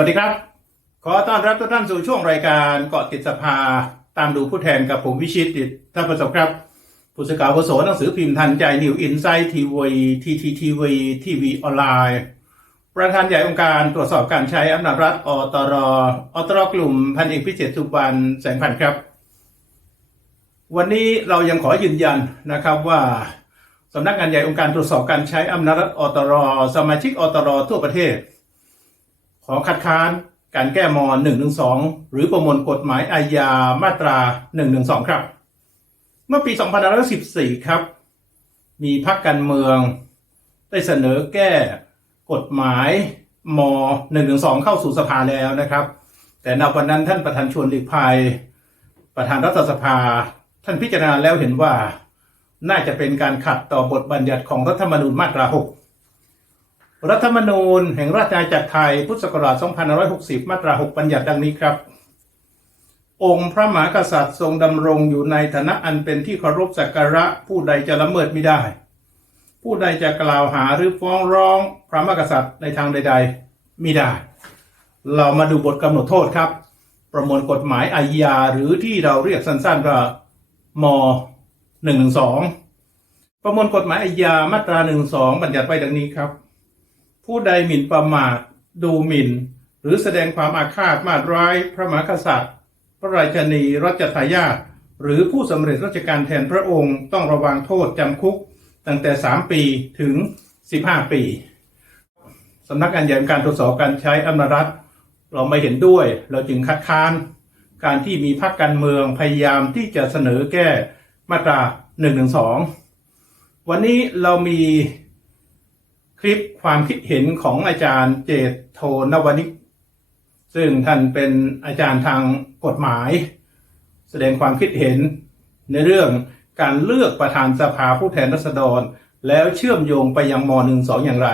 วัสดีครับ ขอต้อนรับทุกท่านสู่ช่วงรายการเกาะติดสภาตามดูผู้แทนกับผมวิชิตดิตท่านประสบครับผู้สื่อข่าวอาวุโสหนังสือพิมพ์ทันใจนิวอินไซต์ทีวีทีทีทีวีทีวีออนไลน์ประธานใหญ่องค์การตรวจสอบการใช้อำนาจรัฐอตรอตรกลุ่มพันเอกพิเศษสุวรรณแสงพันธ์ครับ วันนี้เรายังขอยืนยันนะครับว่าสำนักงานใหญ่องค์การตรวจสอบการใช้อำนาจรัฐอตรสมาชิกอตรทั่วประเทศ ขอคัดค้านการแก้ม .112 หรือประมวลกฎหมายอาญามาตรา 112 ครับ เมื่อปี 2514 ครับ มีพรรคการเมือง ได้เสนอแก้กฎหมายม .112 เข้าสู่สภาแล้วนะครับ แต่ในวันนั้นท่านประธานชวนหลีกภัย ประธานรัฐสภา ท่านพิจารณาแล้วเห็นว่า น่าจะเป็นการขัดต่อบทบัญญัติของรัฐธรรมนูญมาตรา 6 รัฐธรรมนูญแห่งราชอาณาจักรไทย พุทธศักราช 2560 มาตรา 6 บัญญัติดังนี้ครับ องค์พระมหากษัตริย์ทรงดำรงอยู่ในฐานะอันเป็นที่เคารพสักการะผู้ใดจะละเมิดไม่ได้ ผู้ใดจะกล่าวหาหรือฟ้องร้องพระมหากษัตริย์ในทางใดๆไมิได้ เรามาดูบทกำหนดโทษครับ ประมวลกฎหมายอาญาหรือที่เราเรียกสั้นๆว่าม112 ประมวลกฎหมายอาญามาตรา12บัญญัติไว้ดังนี้ครับ ผู้ใดหมิ่นประมาท ดูหมิ่น หรือแสดงความอาฆาตมาตร้ายพระมหากษัตริย์ พระราชนีรัชทายาทหรือผู้สำเร็จราชการแทนพระองค์ต้องระวังโทษจำคุก ตั้งแต่ 3 ปีถึง 15 ปีสำนักงานใหญ่การตรวจสอบการใช้อำนาจรัฐ เราไม่เห็นด้วย เราจึงคัดค้าน การที่มีพรรคการเมืองพยายามที่จะเสนอแก้มาตรา112วันนี้เรามี คลิปความคิดเห็นของอาจารย์เจตโทนวนิกซึ่งท่านเป็นอาจารย์ทางกฎหมาย แสดงความคิดเห็นในเรื่องการเลือกประธานสภาผู้แทนราษฎร แล้วเชื่อมโยงไปยังม .12 อย่างไร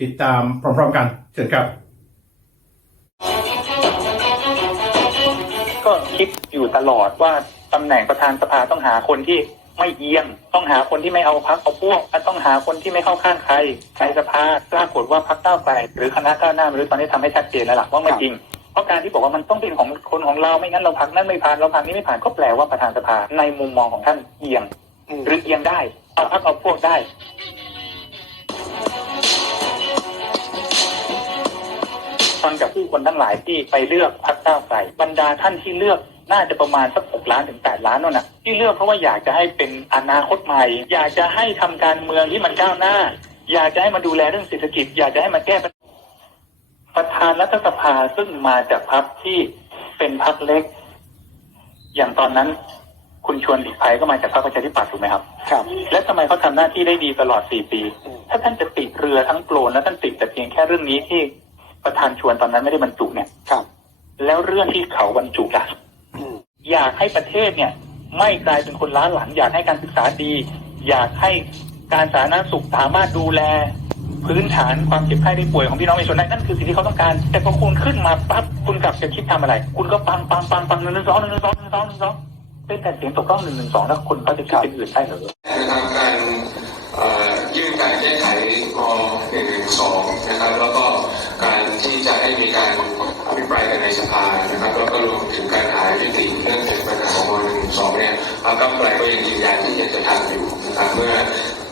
ติดตามพร้อมๆกันเชิญครับ ก็คิดอยู่ตลอดว่าตำแหน่งประธานสภาต้องหาคนที่ ไม่เอียง ต้องหาคนที่ไม่เอาพักเอาพวกและต้องหาคนที่ไม่เข้าข้างใครในสภาปรากฏว่าพักก้าวไกลหรือคณะก้าวหน้าไม่รู้ตอนนี้ทำให้ชัดเจนแล้วล่ะว่าไม่จริงเพราะการที่บอกว่ามันต้องเป็นของคนของเราไม่งั้นเราพักนั้นไม่ผ่านเราพักนี้ไม่ผ่านก็แปลว่าประธานสภาในมุมมองของท่านเอียง หรือเอียงได้เอาพักเอาพวกได้ฟังจากผู้คนทั้งหลายที่ไปเลือกพรรคก้าวไกลบรรดาท่านที่เลือก น่าจะประมาณสักหกล้านถึงแปดล้านนั่นน่ะที่เลือกเพราะว่าอยากจะให้เป็นอนาคตใหม่ อยากจะให้ทำการเมืองที่มันก้าวหน้า อยากจะให้มาดูแลเรื่องเศรษฐกิจ อยากจะให้มาแก้ปัญหาประธานรัฐสภาซึ่งมาจากพรรคที่เป็นพรรคเล็ก อย่างตอนนั้นคุณชวนหลีกภัยก็มาจากพรรคประชาธิปัตย์ถูกไหมครับ ครับ และทำไมเขาทำหน้าที่ได้ดีตลอด4ปี ถ้าท่านจะติดเรือทั้งโกลนแล้วท่านติดแต่เพียงแค่เรื่องนี้ที่ประธานชวนตอนนั้นไม่ได้บรรจุเนี่ยครับ แล้วเรื่องที่เขาบรรจุล่ะ อยากให้ประเทศเนี่ย ไม่กลายเป็นคนล้าหลัง อยากให้การศึกษาดี อยากให้การสาธารณสุขสามารถดูแล พื้นฐานความเจ็บไข้ได้ป่วยของพี่น้องประชาชนได้นั่นคือสิ่งที่เขาต้องการ แต่พอคุณขึ้นมาปั๊บคุณกลับจะคิดทำอะไร คุณก็ปังปังปังปังหนึ่งหนึ่งสองหนึ่งหนึ่งสองหนึ่งสองหนึ่งสองเป็นแต่เสียงตกต้องหนึ่งหนึ่งสองแล้วคุณก็จะคิดเป็นอื่นได้เหรอนะครับการเอ่อยื่นการแก้ไขก112นะครับแล้วก็การที่จะให้มีการอภิปรายกันในสภานะครับแล้วก็รวมถึงการหายุติ พรรคก้าวไกลก็ยังยืนยันที่จะทำอยู่นะครับเมื่อ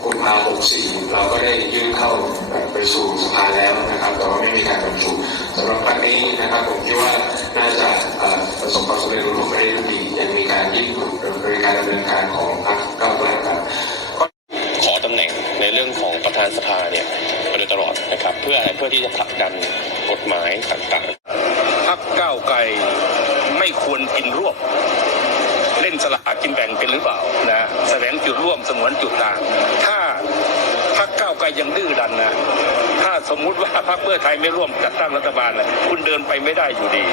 กุมภาพันธ์64 เราก็ได้ยื่นเข้าไปสู่สภาแล้วนะครับแต่ว่าไม่มีการบรรจุสำหรับครั้งนี้นะครับผมคิดว่าน่าจะประสบความสำเร็จรุ่งไปได้ด้วยดียังมีการยื่นบริการดำเนินการของพรรคก้าวไกลครับขอตำแหน่งในเรื่องของประธานสภาเนี่ยมาโดยตลอดนะครับ เพื่ออะไรเพื่อที่จะผลักดันกฎหมายต่างๆพักก้าวไกลไม่ควรกินรวบ สลากกินแบ่งเป็นหรือเปล่านะแสวงจุดร่วมสมวนจุดต่าง ถ้าพักก้าวไกลยังดื้อดันนะถ้าสมมุติว่าพรรคเพื่อไทยไม่ร่วมจัดตั้งรัฐบาลนะคุณเดินไปไม่ได้อยู่ดี